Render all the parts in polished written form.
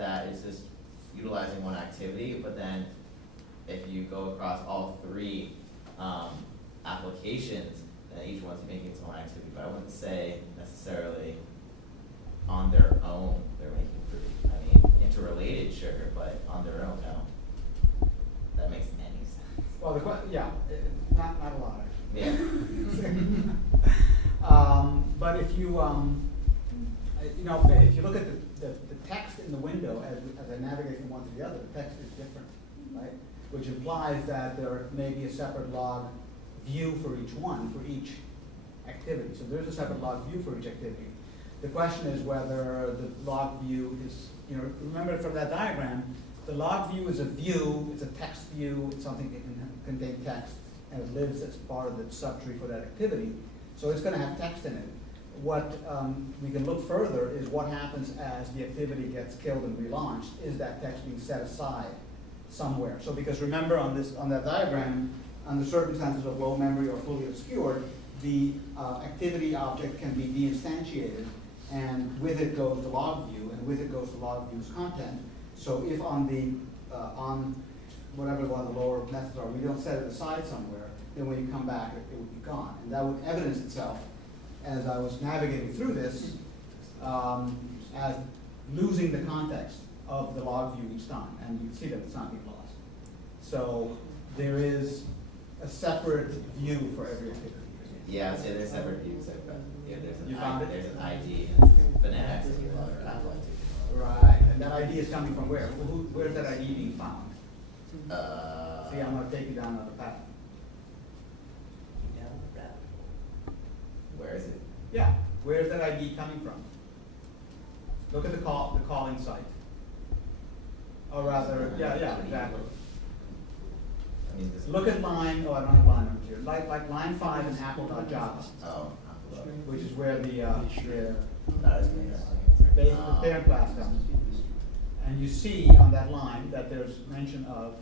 that is just utilizing one activity, but then if you go across all three applications, then each one's making its own activity. But I wouldn't say necessarily on their own they're making three. I mean, interrelated, sure, but on their own, no. That makes any sense. Well, not a lot. Yeah. But if you, if you look at the text in the window as I navigate from one to the other, the text is different, right? Which implies that there may be a separate log view for each one, for each activity. So there's a separate log view for each activity. The question is whether the log view is, remember from that diagram, the log view is a view, it's a text view, it's something that can contain text, and it lives as part of the subtree for that activity. So it's going to have text in it. What we can look further is what happens as the activity gets killed and relaunched. Is that text being set aside somewhere? So because remember on that diagram, under circumstances of low memory or fully obscured, the activity object can be deinstantiated, and with it goes the log view, and with it goes the log view's content. So if on whatever one of the lower methods are, we don't set it aside somewhere, then when you come back, it would be gone. And that would evidence itself as I was navigating through this as losing the context of the log view each time. And you can see that it's not being lost. So there is a separate view for every activity. Yeah, I'd say there's separate views. There's an ID and banana activity or apple activity. Right, and that ID is coming from where? Where's that ID being found? See, I'm going to take you down another path. Where is it? Yeah, where's that ID coming from? Look at the calling site. Or rather, yeah, exactly. I mean, Look at line, I don't have line numbers here. Like line 5 in apple.java. Oh, which is where the parent class comes. And you see on that line that there's mention of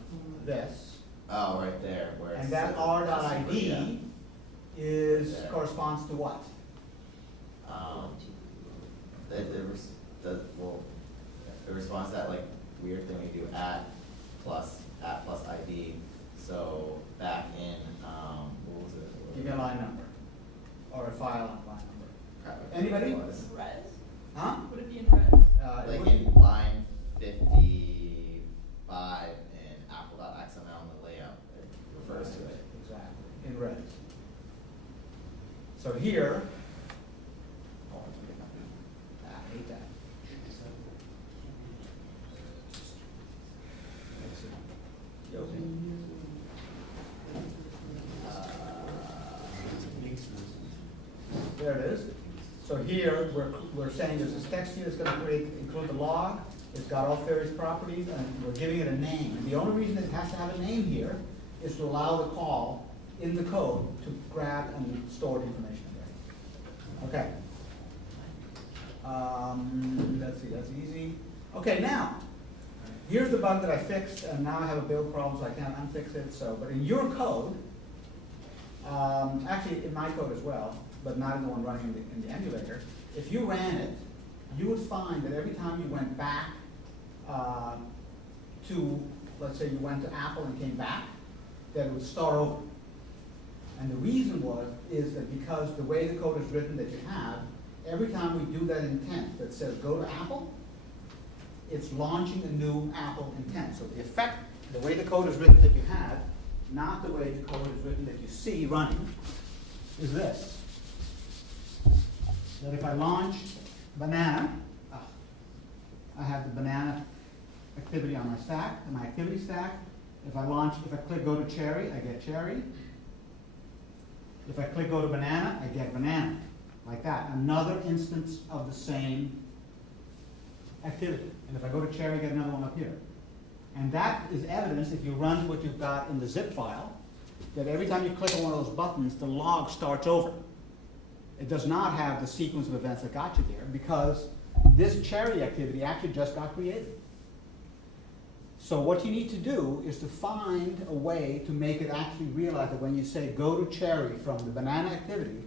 this. Oh, right there. Where and that r.id corresponds to what? It responds to that like weird thing we do at plus ID. So back in what was it? Give me a line number or a file line number. Anybody? Res. Huh? Would it be in res? Like in line 55 in apple.xml in the layout, it refers to it. Exactly, in res. So here, I hate that. There it is. So here we're saying there's this text here that's going to include the log. It's got all various properties, and we're giving it a name. And the only reason it has to have a name here is to allow the call in the code to grab and store the information there. Okay. Let's see, that's easy. Okay, now, here's the bug that I fixed, and now I have a build problem, so I can't unfix it. But in your code, actually in my code as well, but not in the one running in the emulator, if you ran it, you would find that every time you went back to, let's say you went to Apple and came back, that it would start over. And the reason is that because the way the code is written that you have, every time we do that intent that says go to Apple, it's launching a new Apple intent. So the effect, the way the code is written that you have, not the way the code is written that you see running, is this. That if I launch banana, I have the banana activity on my stack, and my activity stack. If I click go to cherry, I get cherry. If I click go to banana, I get banana. Like that. Another instance of the same activity. And if I go to cherry, I get another one up here. And that is evidence, if you run what you've got in the zip file, that every time you click on one of those buttons, the log starts over. It does not have the sequence of events that got you there, because this cherry activity actually just got created. So what you need to do is to find a way to make it actually realize that when you say go to cherry from the banana activity,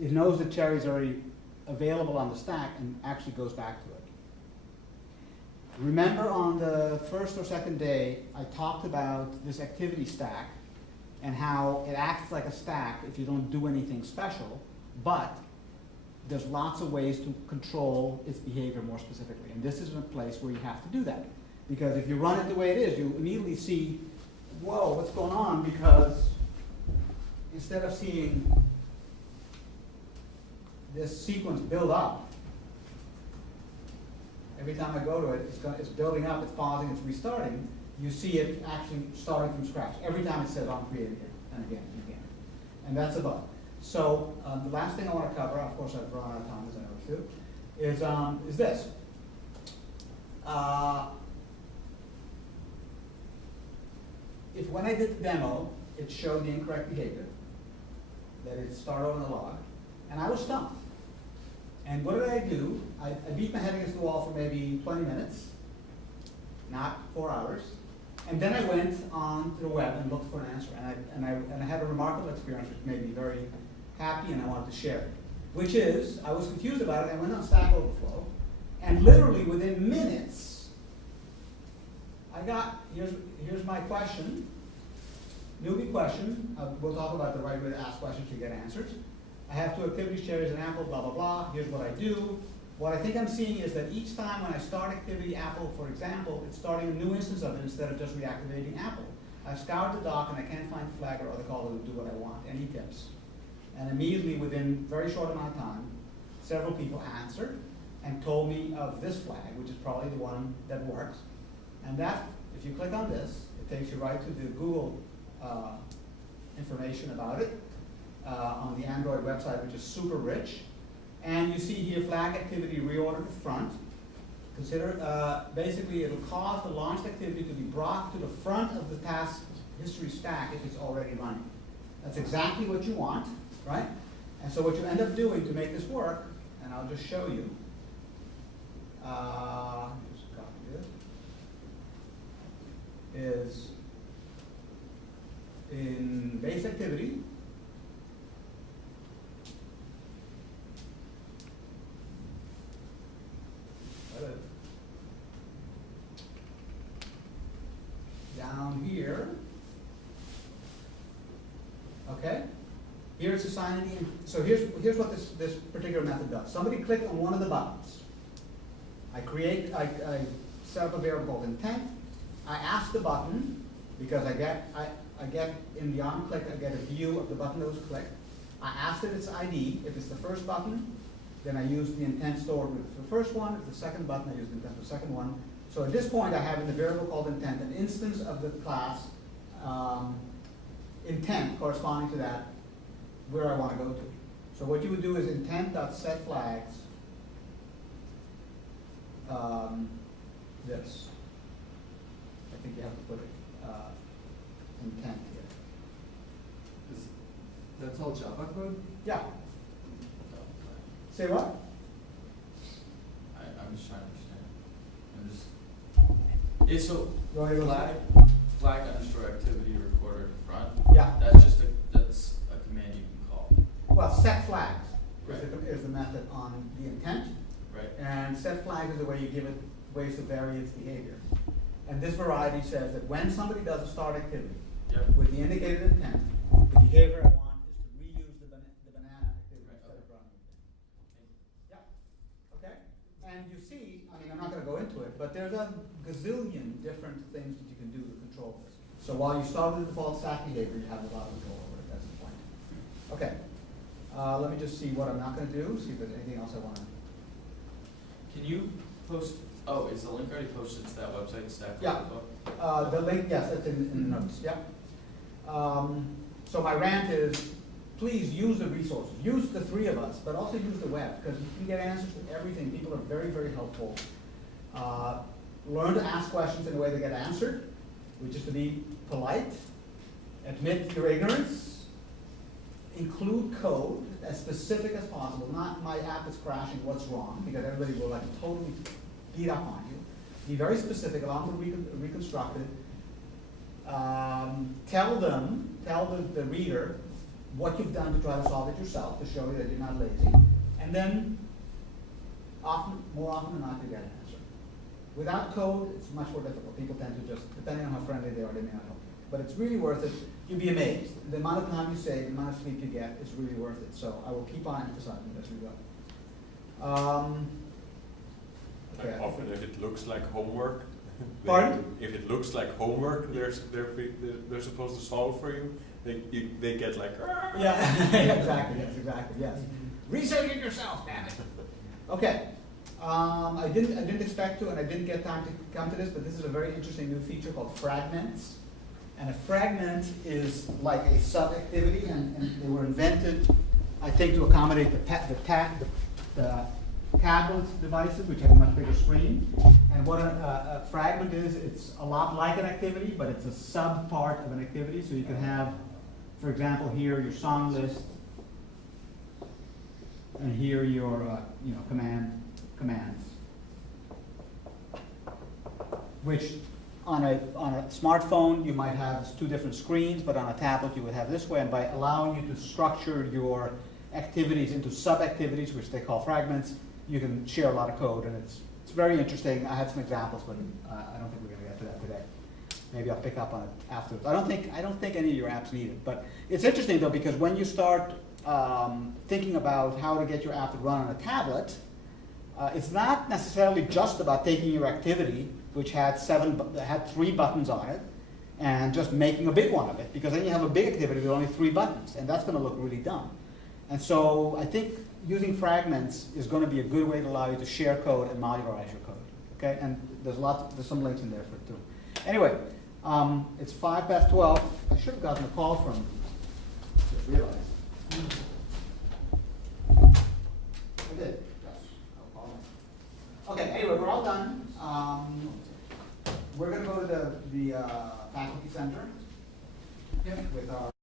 it knows that cherry is already available on the stack and actually goes back to it. Remember on the first or second day, I talked about this activity stack and how it acts like a stack if you don't do anything special, but there's lots of ways to control its behavior more specifically. And this is a place where you have to do that. Because if you run it the way it is, you immediately see, whoa, what's going on? Because instead of seeing this sequence build up, every time I go to it, it's building up, it's pausing, it's restarting. You see it actually starting from scratch. Every time it says, I'm creating it, and again, and again. And that's a bug. So the last thing I want to cover, of course I've run out of time as I always do, is this. If when I did the demo, it showed the incorrect behavior, that it started on the log, and I was stumped. And what did I do? I beat my head against the wall for maybe 20 minutes, not 4 hours. And then I went on to the web and looked for an answer. And I had a remarkable experience which made me very happy, and I wanted to share it. Which is, I was confused about it, I went on Stack Overflow, and literally within minutes, I got, here's my question, newbie question. We'll talk about the right way to ask questions to get answers. I have 2 activities, share example, blah, blah, blah. Here's what I do. What I think I'm seeing is that each time when I start activity Apple, for example, it's starting a new instance of it instead of just reactivating Apple. I've scoured the doc and I can't find the flag or other call to do what I want. Any tips? And immediately, within a very short amount of time, several people answered and told me of this flag, which is probably the one that works. And that, if you click on this, it takes you right to the Google information about it on the Android website, which is super rich. And you see here flag activity reorder to front. Consider, basically it'll cause the launched activity to be brought to the front of the task history stack if it's already running. That's exactly what you want, right? And so what you end up doing to make this work, and I'll just show you. Just copy this. Is in base activity, down here, okay? Here it's assigning the, so here's what this particular method does. Somebody clicked on one of the buttons. I set up a variable called intent. I ask the button, because I get in the on click, I get a view of the button that was clicked. I asked it its ID. If it's the first button, then I use the intent stored with the first one. If it's the second button, I use the intent for the second one. So at this point, I have in the variable called intent an instance of the class intent corresponding to that where I want to go to. So what you would do is intent.setFlags this. I think you have to put it intent here. That's all Java code? Yeah. Say what? I'm just trying to understand. So flag underscore activity recorder front. Yeah. That's a command you can call. Well, set flags Right. is the method on the intent. Right. And set flag is the way you give it ways to vary its behavior. And this variety says that when somebody does a start activity Yep. with the indicated intent, the behavior I want is to reuse the banana activity Right, instead okay. of running it. Yeah. Okay. And you see, I mean, I'm not going to go into it, but there's a gazillion different things that you can do to control this. So while you start with the default stack behavior, you have a lot of control over it. That's the point. Okay. Let me just see what I'm not going to do. See if there's anything else I want to. Can you post? Oh, is the link already posted to that website? Stack Yeah. Overflow? The link, yes, it's in the notes. Yeah. So my rant is, please use the resources. Use the 3 of us, but also use the web, because you can get answers to everything. People are very, very helpful. Learn to ask questions in a way that get answered, which is to be polite, admit your ignorance, include code as specific as possible. Not my app is crashing, what's wrong, because everybody will like totally beat up on you. Be very specific, allow them to reconstruct it. Tell the reader what you've done to try to solve it yourself, to show you that you're not lazy. And then, more often than not, you get an answer. Without code, it's much more difficult. People tend to just, depending on how friendly they are, they may not help you. But it's really worth it. You'll be amazed. The amount of time you save, the amount of sleep you get is really worth it. So I will keep on emphasizing it as we go. Okay. Like often if it looks like homework, Pardon? if it looks like homework they're supposed to solve for you, they get like, Yeah, exactly, yes, exactly, yes. Research it yourself, damn it. Okay, I didn't expect to, and I didn't get time to come to this, but this is a very interesting new feature called fragments. And a fragment is like a sub-activity, and they were invented, I think, to accommodate the tablet devices, which have a much bigger screen. And what a fragment is, it's a lot like an activity, but it's a sub-part of an activity. So you can have, for example, here your song list, and here your commands, which on a smartphone you might have two different screens, but on a tablet you would have this way. And by allowing you to structure your activities into sub-activities, which they call fragments, you can share a lot of code, and it's very interesting. I had some examples, but I don't think we're going to get to that today. Maybe I'll pick up on it afterwards. I don't think any of your apps need it, but it's interesting though, because when you start thinking about how to get your app to run on a tablet, it's not necessarily just about taking your activity, which had 3 buttons on it, and just making a big one of it, because then you have a big activity with only 3 buttons, and that's going to look really dumb. And so I think using fragments is going to be a good way to allow you to share code and modularize your code. Okay, and there's some links in there for it too. Anyway, it's 12:05. I should have gotten a call from. Just realized. I did. Yes, I'll call him. Okay. Anyway, we're all done. We're going to go to the faculty center with our.